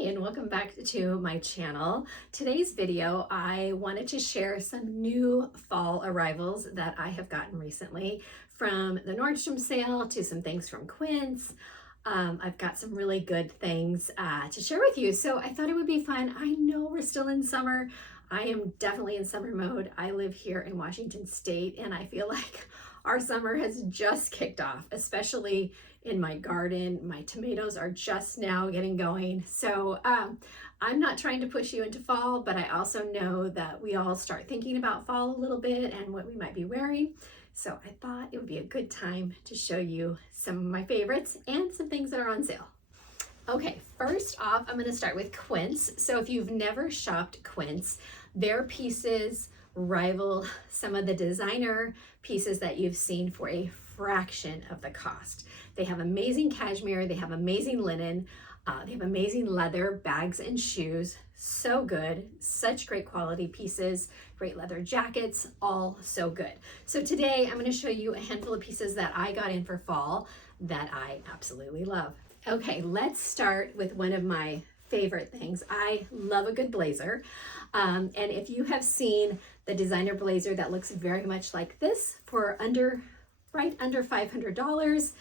Hi, and welcome back to my channel. Today's video, I wanted to share some new fall arrivals that I have gotten recently, from the Nordstrom sale to some things from QUINCE. I've got some really good things to share with you, so I thought it would be fun. I know we're still in summer. I am definitely in summer mode. I live here in Washington State, and I feel like our summer has just kicked off, especially in my garden. My tomatoes are just now getting going. So I'm not trying to push you into fall, but I also know that we all start thinking about fall a little bit and what we might be wearing. So I thought it would be a good time to show you some of my favorites and some things that are on sale. Okay, first off, I'm gonna start with QUINCE. So if you've never shopped QUINCE, their pieces rival some of the designer pieces that you've seen for a fraction of the cost. They have amazing cashmere, they have amazing linen, they have amazing leather bags and shoes. So good, such great quality pieces, great leather jackets, all so good. So today I'm going to show you a handful of pieces that I got in for fall that I absolutely love. Okay, let's start with one of my favorite things. I love a good blazer. And if you have seen the designer blazer that looks very much like this for right under $500,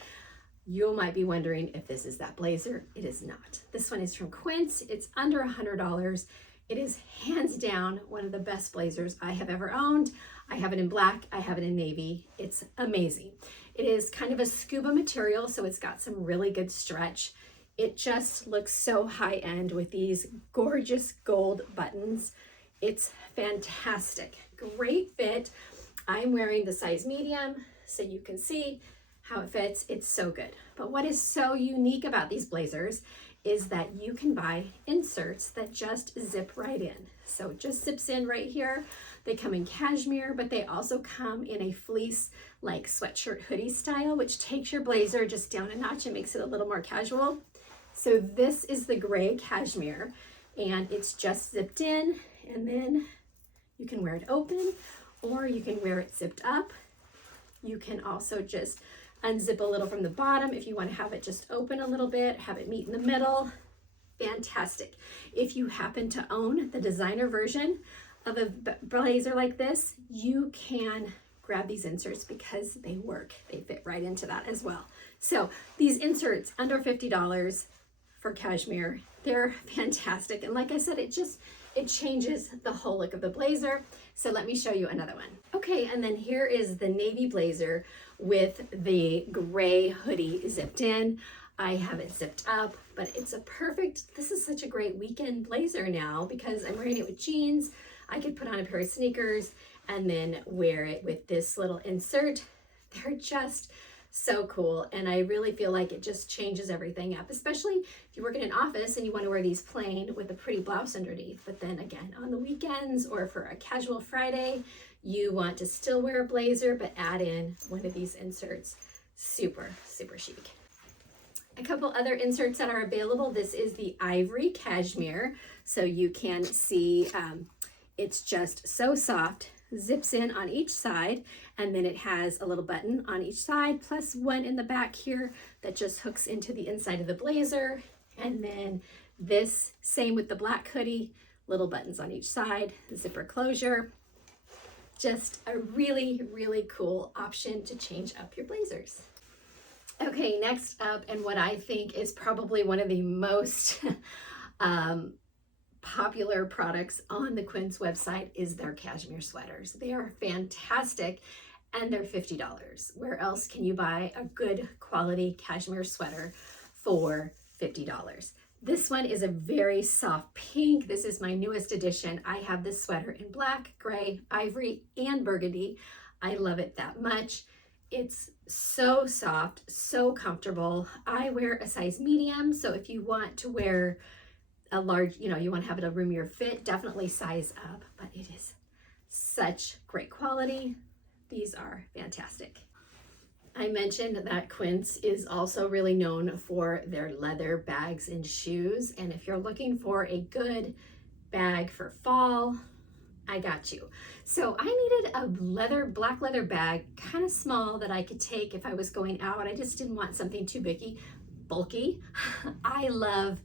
you might be wondering if this is that blazer. It is not. This one is from QUINCE. It's under $100. It is hands down one of the best blazers I have ever owned. I have it in black, I have it in navy. It's amazing. It is kind of a scuba material, so it's got some really good stretch. It just looks so high-end with these gorgeous gold buttons. It's fantastic. Great fit. I'm wearing the size medium, so you can see how it fits. It's so good. But what is so unique about these blazers is that you can buy inserts that just zip right in. So it just zips in right here. They come in cashmere, but they also come in a fleece like sweatshirt hoodie style, which takes your blazer just down a notch and makes it a little more casual. So this is the gray cashmere, and it's just zipped in, and then you can wear it open or you can wear it zipped up. You can also just unzip a little from the bottom if you want to have it just open a little bit, have it meet in the middle. Fantastic. If you happen to own the designer version of a blazer like this, you can grab these inserts because they work. They fit right into that as well. So these inserts under $50 for cashmere, they're fantastic. And like I said, it changes the whole look of the blazer. So let me show you another one. Okay, and then here is the navy blazer with the gray hoodie zipped in. I have it zipped up, but it's this is such a great weekend blazer now because I'm wearing it with jeans. I could put on a pair of sneakers and then wear it with this little insert. They're just so cool, and I really feel like it just changes everything up, especially if you work in an office and you want to wear these plain with a pretty blouse underneath. But then again, on the weekends or for a casual Friday, you want to still wear a blazer but add in one of these inserts. Super, super chic. A couple other inserts that are available. This is the ivory cashmere, so you can see it's just so soft. Zips in on each side, and then it has a little button on each side plus one in the back here that just hooks into the inside of the blazer. And then this, same with the black hoodie, little buttons on each side, zipper closure. Just a really, really cool option to change up your blazers. Okay, next up, and what I think is probably one of the most popular products on the QUINCE website is their cashmere sweaters. They are fantastic, and they're $50. Where else can you buy a good quality cashmere sweater for $50? This one is a very soft pink. This is my newest addition. I have this sweater in black, gray, ivory, and burgundy. I love it that much. It's so soft, so comfortable. I wear a size medium, so if you want to wear a large, you want to have it a roomier fit, definitely size up, but it is such great quality. These are fantastic. I mentioned that QUINCE is also really known for their leather bags and shoes, and if you're looking for a good bag for fall, I got you. So I needed a black leather bag, kind of small, that I could take if I was going out. I just didn't want something too bulky. I love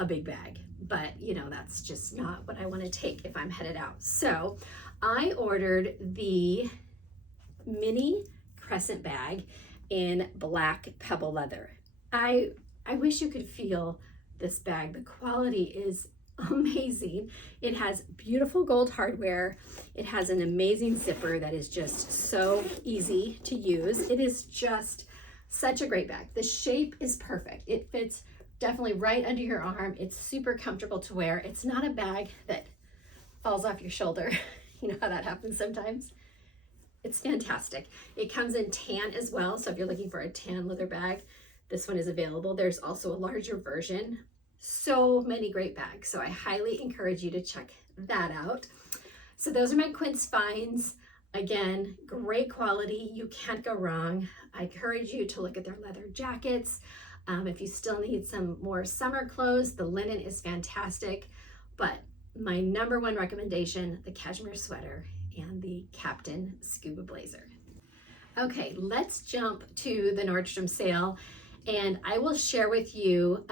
a big bag, but you know, that's just not what I want to take if I'm headed out. So I ordered the mini crescent bag in black pebble leather. I wish you could feel this bag. The quality is amazing. It has beautiful gold hardware. It has an amazing zipper that is just so easy to use. It is just such a great bag. The shape is perfect. It fits definitely right under your arm. It's super comfortable to wear. It's not a bag that falls off your shoulder. You know how that happens sometimes? It's fantastic. It comes in tan as well. So if you're looking for a tan leather bag, this one is available. There's also a larger version. So many great bags. So I highly encourage you to check that out. So those are my Quince finds. Again, great quality. You can't go wrong. I encourage you to look at their leather jackets. If you still need some more summer clothes, the linen is fantastic. But my number one recommendation, the cashmere sweater and the Captain scuba blazer. Okay, let's jump to the Nordstrom sale, and I will share with you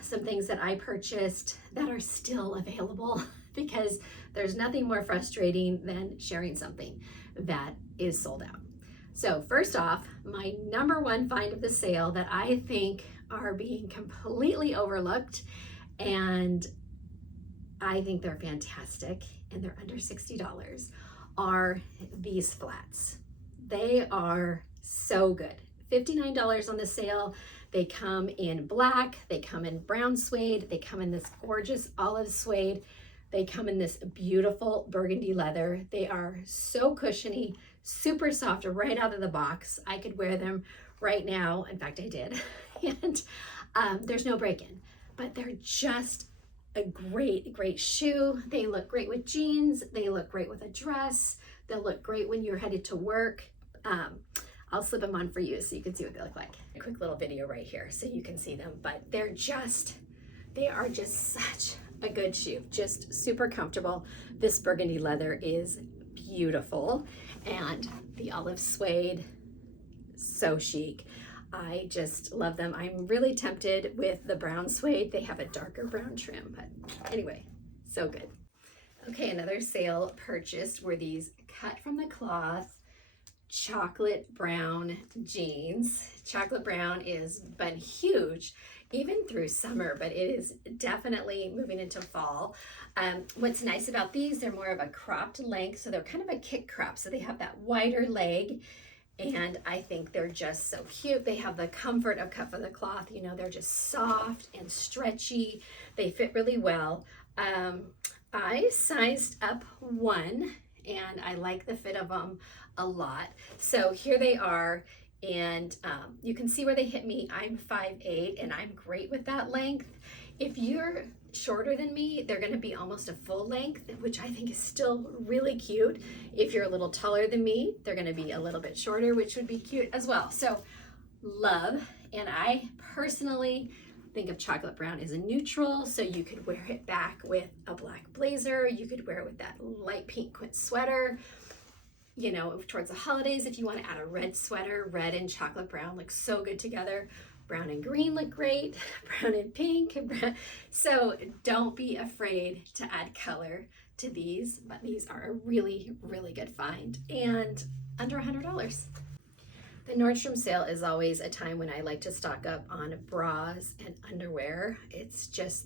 some things that I purchased that are still available, because there's nothing more frustrating than sharing something that is sold out. So first off, my number one find of the sale that I think are being completely overlooked, and I think they're fantastic and they're under $60, are these flats. They are so good. $59 on the sale. They come in black, they come in brown suede, they come in this gorgeous olive suede, they come in this beautiful burgundy leather. They are so cushiony, super soft right out of the box. I could wear them right now. In fact, I did. And there's no break-in, but they're just a great shoe. They look great with jeans. They look great with a dress. They'll look great when you're headed to work. I'll slip them on for you so you can see what they look like. A quick little video right here so you can see them, but they are just such a good shoe, just super comfortable. This burgundy leather is beautiful, and the olive suede, so chic. I just love them. I'm really tempted with the brown suede. They have a darker brown trim, but anyway, so good. Okay, another sale purchased were these cut from the cloth chocolate brown jeans. Chocolate brown is been huge even through summer, but it is definitely moving into fall. What's nice about these, they're more of a cropped length, so they're kind of a kick crop, so they have that wider leg, and I think they're just so cute. They have the comfort of cut from the cloth. You know, they're just soft and stretchy. They fit really well. I sized up one, and I like the fit of them a lot. So here they are, and you can see where they hit me. I'm 5'8", and I'm great with that length. If you're shorter than me, they're gonna be almost a full length, which I think is still really cute. If you're a little taller than me, they're gonna be a little bit shorter, which would be cute as well. So love, and I personally think of chocolate brown as a neutral, so you could wear it back with a black blazer. You could wear it with that light pink Quint sweater. You know, towards the holidays, if you want to add a red sweater, red and chocolate brown look so good together. Brown and green look great, brown and pink. So don't be afraid to add color to these, but these are a really good find, and under $100. The Nordstrom sale is always a time when I like to stock up on bras and underwear.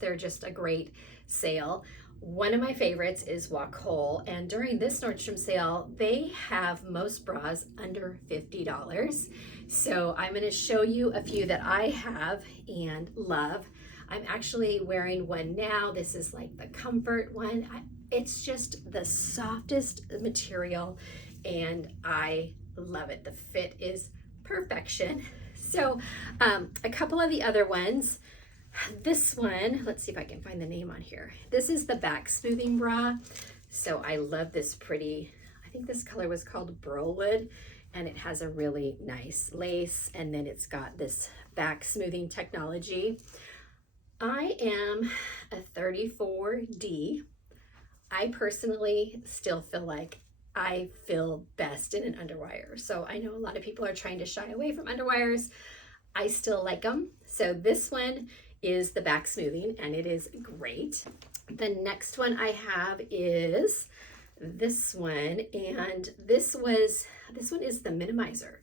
They're just a great sale. One of my favorites is Walk Whole, and during this Nordstrom sale, they have most bras under $50. So I'm going to show you a few that I have and love. I'm actually wearing one now. This is like the comfort one. It's just the softest material, and I love it. The fit is perfection. So a couple of the other ones. This one, let's see if I can find the name on here. This is the back smoothing bra. So I love this pretty, I think this color was called Burlwood, and it has a really nice lace, and then it's got this back smoothing technology. I am a 34D. I personally still feel like I feel best in an underwire. So I know a lot of people are trying to shy away from underwires. I still like them. So this one is the back smoothing, and it is great. The next one I have is this one, and this one is the minimizer.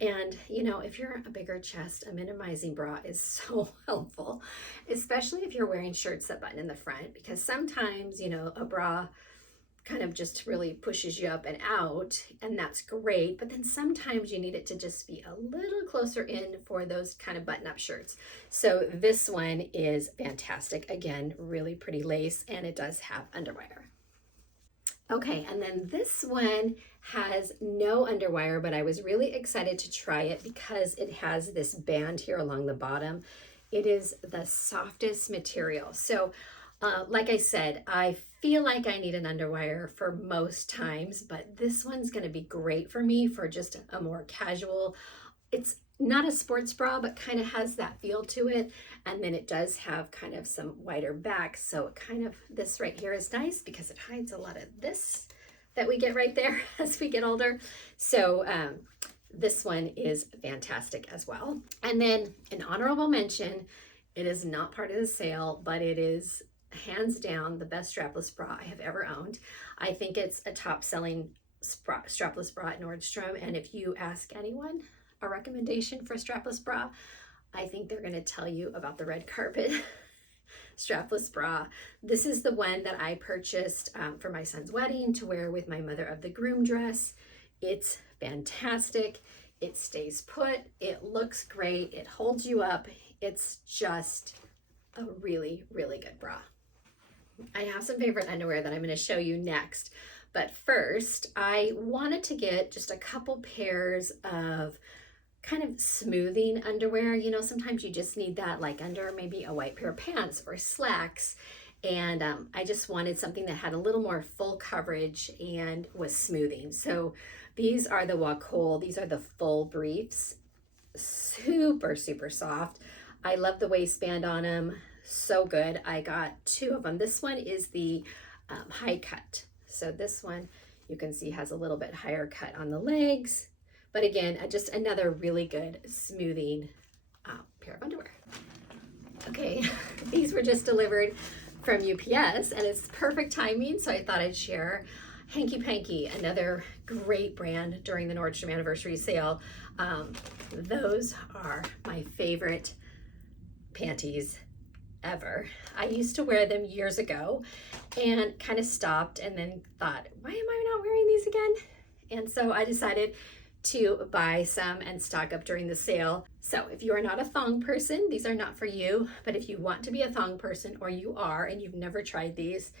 And you know, if you're a bigger chest, a minimizing bra is so helpful, especially if you're wearing shirts that button in the front, because sometimes, you know, a bra kind of just really pushes you up and out, and that's great, but then sometimes you need it to just be a little closer in for those kind of button-up shirts. So this one is fantastic. Again, really pretty lace, and it does have underwire. Okay, and then this one has no underwire, but I was really excited to try it because it has this band here along the bottom. It is the softest material. So like I said, I feel like I need an underwire for most times, but this one's going to be great for me for just a more casual. It's not a sports bra, but kind of has that feel to it. And then it does have kind of some wider back. So it kind of, this right here is nice because it hides a lot of this that we get right there as we get older. So this one is fantastic as well. And then an honorable mention, it is not part of the sale, but it is hands down the best strapless bra I have ever owned. I think it's a top selling strapless bra at Nordstrom. And if you ask anyone a recommendation for a strapless bra, I think they're going to tell you about the red carpet strapless bra. This is the one that I purchased for my son's wedding to wear with my mother of the groom dress. It's fantastic. It stays put. It looks great. It holds you up. It's just a really, really good bra. I have some favorite underwear that I'm going to show you next. But first, I wanted to get just a couple pairs of kind of smoothing underwear. You know, sometimes you just need that, like under maybe a white pair of pants or slacks. And I just wanted something that had a little more full coverage and was smoothing. So these are the Wacol. These are the full briefs. Super, super soft. I love the waistband on them. So good. I got two of them. This one is the high cut. So this one you can see has a little bit higher cut on the legs. But again, just another really good smoothing pair of underwear. Okay, these were just delivered from UPS, and it's perfect timing, so I thought I'd share. Hanky Panky, another great brand during the Nordstrom anniversary sale. Those are my favorite panties ever. I used to wear them years ago and kind of stopped and then thought, why am I not wearing these again? And so I decided to buy some and stock up during the sale. So if you are not a thong person, these are not for you, but if you want to be a thong person, or you are and you've never tried these,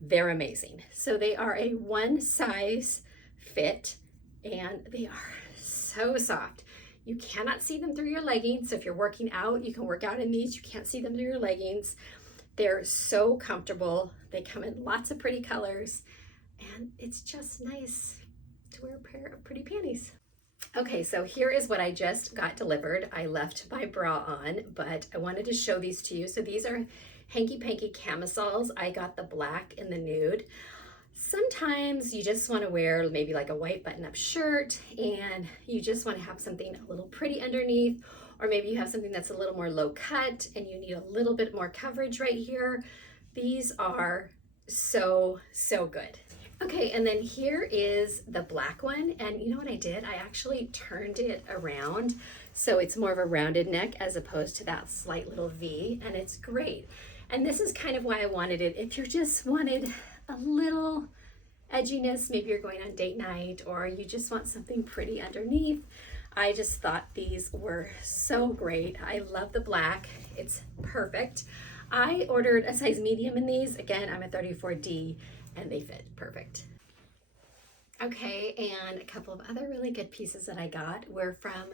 they're amazing. So they are a one size fit, and they are so soft. You cannot see them through your leggings. So if you're working out, you can work out in these. You can't see them through your leggings. They're so comfortable. They come in lots of pretty colors, and it's just nice to wear a pair of pretty panties. Okay, so here is what I just got delivered. I left my bra on, but I wanted to show these to you. So these are Hanky Panky camisoles. I got the black and the nude. Sometimes you just want to wear maybe like a white button-up shirt and you just want to have something a little pretty underneath, or maybe you have something that's a little more low cut and you need a little bit more coverage right here. These are so, so good. Okay, and then here is the black one, and you know what I did? I actually turned it around so it's more of a rounded neck as opposed to that slight little V, and it's great. And this is kind of why I wanted it. If you just wanted a little edginess, maybe you're going on date night or you just want something pretty underneath, I just thought these were so great. I love the black. It's perfect. I ordered a size medium in these. Again, I'm a 34D, and they fit perfect. Okay, and a couple of other really good pieces that I got were from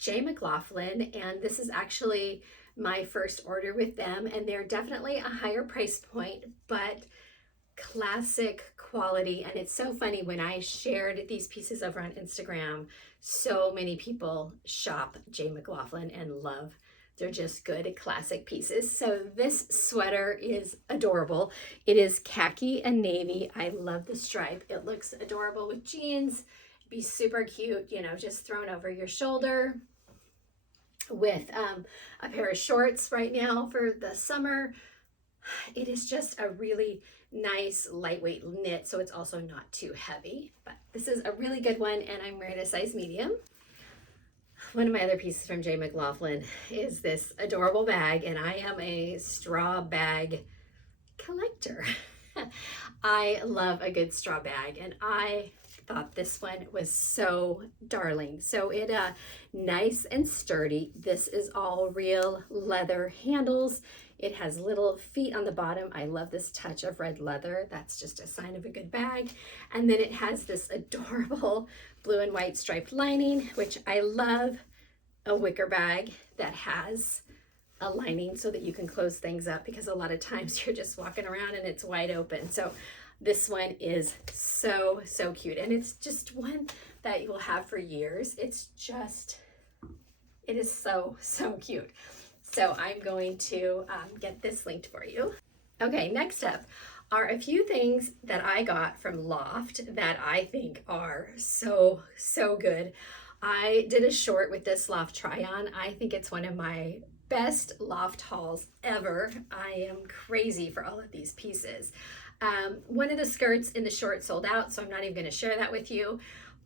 JMCLAUGHLIN, and this is actually my first order with them, and they're definitely a higher price point, but classic quality. And it's so funny, when I shared these pieces over on Instagram, so many people shop JMCLAUGHLIN and love. They're just good classic pieces. So this sweater is adorable. It is khaki and navy. I love the stripe. It looks adorable with jeans. It'd be super cute, you know, just thrown over your shoulder with a pair of shorts right now for the summer. It is just a really nice lightweight knit, so it's also not too heavy, but this is a really good one, and I'm wearing a size medium. One of my other pieces from JMCLAUGHLIN is this adorable bag, and I am a straw bag collector. I love a good straw bag, and I thought this one was so darling. So it nice and sturdy. This is all real leather handles. It has little feet on the bottom. I love this touch of red leather. That's just a sign of a good bag. And then it has this adorable blue and white striped lining, which I love. A wicker bag that has a lining so that you can close things up, because a lot of times you're just walking around and it's wide open. So this one is so cute, and it's just one that you will have for years. It's just, it is so cute. So I'm going to get this linked for you. Okay, next up are a few things that I got from Loft that I think are so good. I did a short with this Loft try-on. I think it's one of my best Loft hauls ever. I am crazy for all of these pieces. One of the skirts in the short sold out, so I'm not even going to share that with you,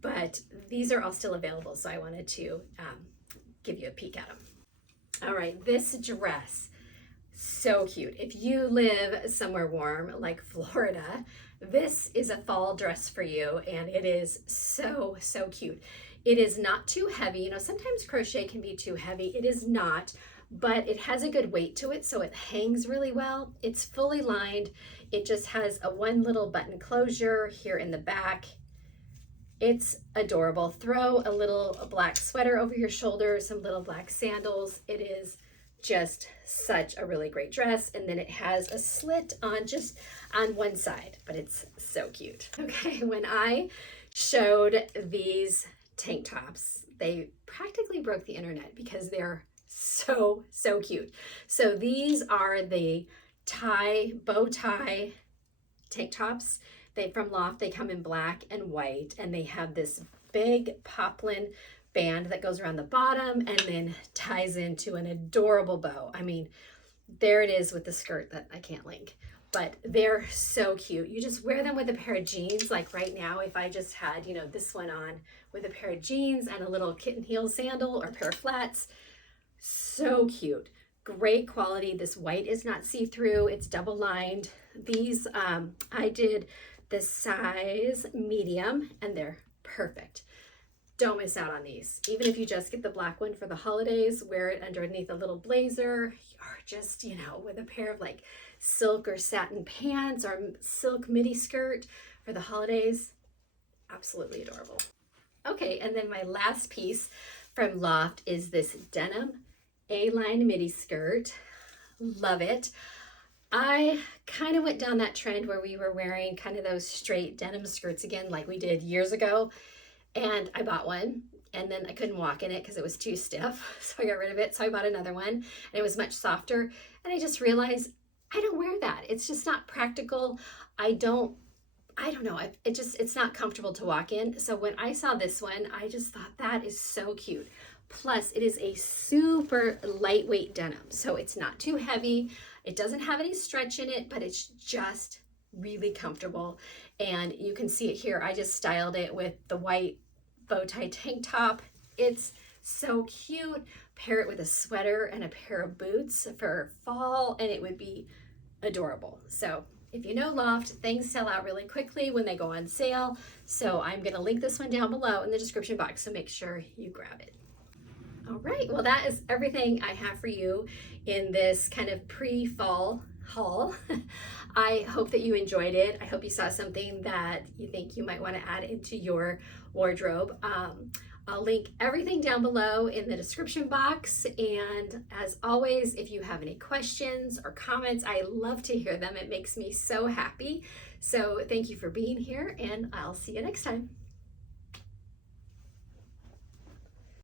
but these are all still available, so I wanted to give you a peek at them. All right, this dress, so cute. If you live somewhere warm like Florida, this is a fall dress for you, and it is so cute. It is not too heavy. You know, sometimes crochet can be too heavy. It is not, but it has a good weight to it, so it hangs really well. It's fully lined. It just has a one little button closure here in the back. It's adorable. Throw a little black sweater over your shoulders, some little black sandals. It is just such a really great dress. And then it has a slit on just on one side, but it's so cute. Okay, when I showed these tank tops, they practically broke the internet because they're so cute. So these are the bow tie tank tops. They from Loft. They come in black and white, and they have this big poplin band that goes around the bottom and then ties into an adorable bow. I mean, there it is with the skirt that I can't link, but they're so cute. You just wear them with a pair of jeans. Like right now, if I just had, you know, this one on with a pair of jeans and a little kitten heel sandal or pair of flats, so cute. Great quality. This white is not see-through. It's double lined. These, I did the size medium, and they're perfect. Don't miss out on these. Even if you just get the black one for the holidays, wear it underneath a little blazer, or just, you know, with a pair of like silk or satin pants or silk midi skirt for the holidays. Absolutely adorable. Okay, and then my last piece from Loft is this denim A-line midi skirt. Love it. I kind of went down that trend where we were wearing kind of those straight denim skirts again like we did years ago, and I bought one, and then I couldn't walk in it because it was too stiff, so I got rid of it. So I bought another one, and it was much softer, and I just realized I don't wear that. It's just not practical. I don't know, it's not comfortable to walk in. So when I saw this one, I just thought that is so cute. Plus, it is a super lightweight denim, so it's not too heavy. It doesn't have any stretch in it, but it's just really comfortable. And you can see it here. I just styled it with the white bow tie tank top. It's so cute. Pair it with a sweater and a pair of boots for fall, and it would be adorable. So if you know Loft, things sell out really quickly when they go on sale. So I'm going to link this one down below in the description box, so make sure you grab it. All right, well, that is everything I have for you in this kind of pre-fall haul. I hope that you enjoyed it. I hope you saw something that you think you might want to add into your wardrobe. I'll link everything down below in the description box. And as always, if you have any questions or comments, I love to hear them. It makes me so happy. So thank you for being here, and I'll see you next time.